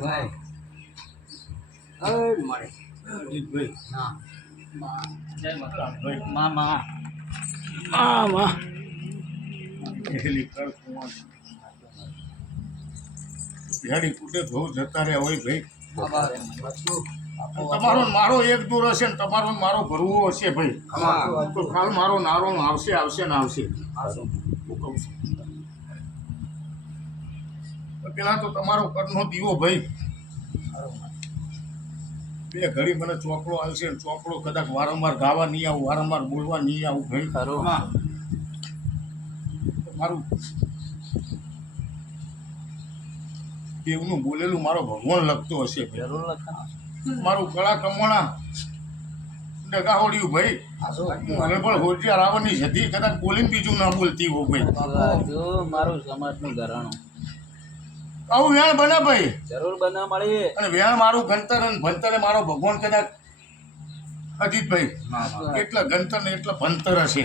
ભાઈ મારે ના જય માતા માં માં માં માં હેલી કર કુંવર. હેડી કુટે જતા રહ્યા હોય ભાઈ તમારો મારો એક દૂર હશે ને તમારો મારો ભરવો હશે ભાઈ. તો કાલ મારો નારો આવશે આવશે ને આવશે. હું કહું છું. તો પેલા તો તમારો ઘરનો દીવો ભાઈ. બે ઘડી મને ચોકડો આવશે ને ચોકડો કદાચ વારંવાર ગાવા નહીં આવું વારંવાર બોલવા નહીં આવું ભાઈ. ખરો મારું દેવનું બોલેલું મારો ભગવાન લખતો હશે મારું કળા કમોણા ડગાહોડ્યું ભાઈ. મને પણ હોશિયાર આવવાની હતી કદાચ બોલીને બીજું ના બોલતી હો ભાઈ. મારું સમાજનું ઘરાણું. આવું વેણ બને ભાઈ. જરૂર બના મળી અને વેણ મારું ગણતર અને ભણતર મારો ભગવાન કદાચ અજીતભાઈ. એટલા ગણતર ને એટલા ભણતર હશે.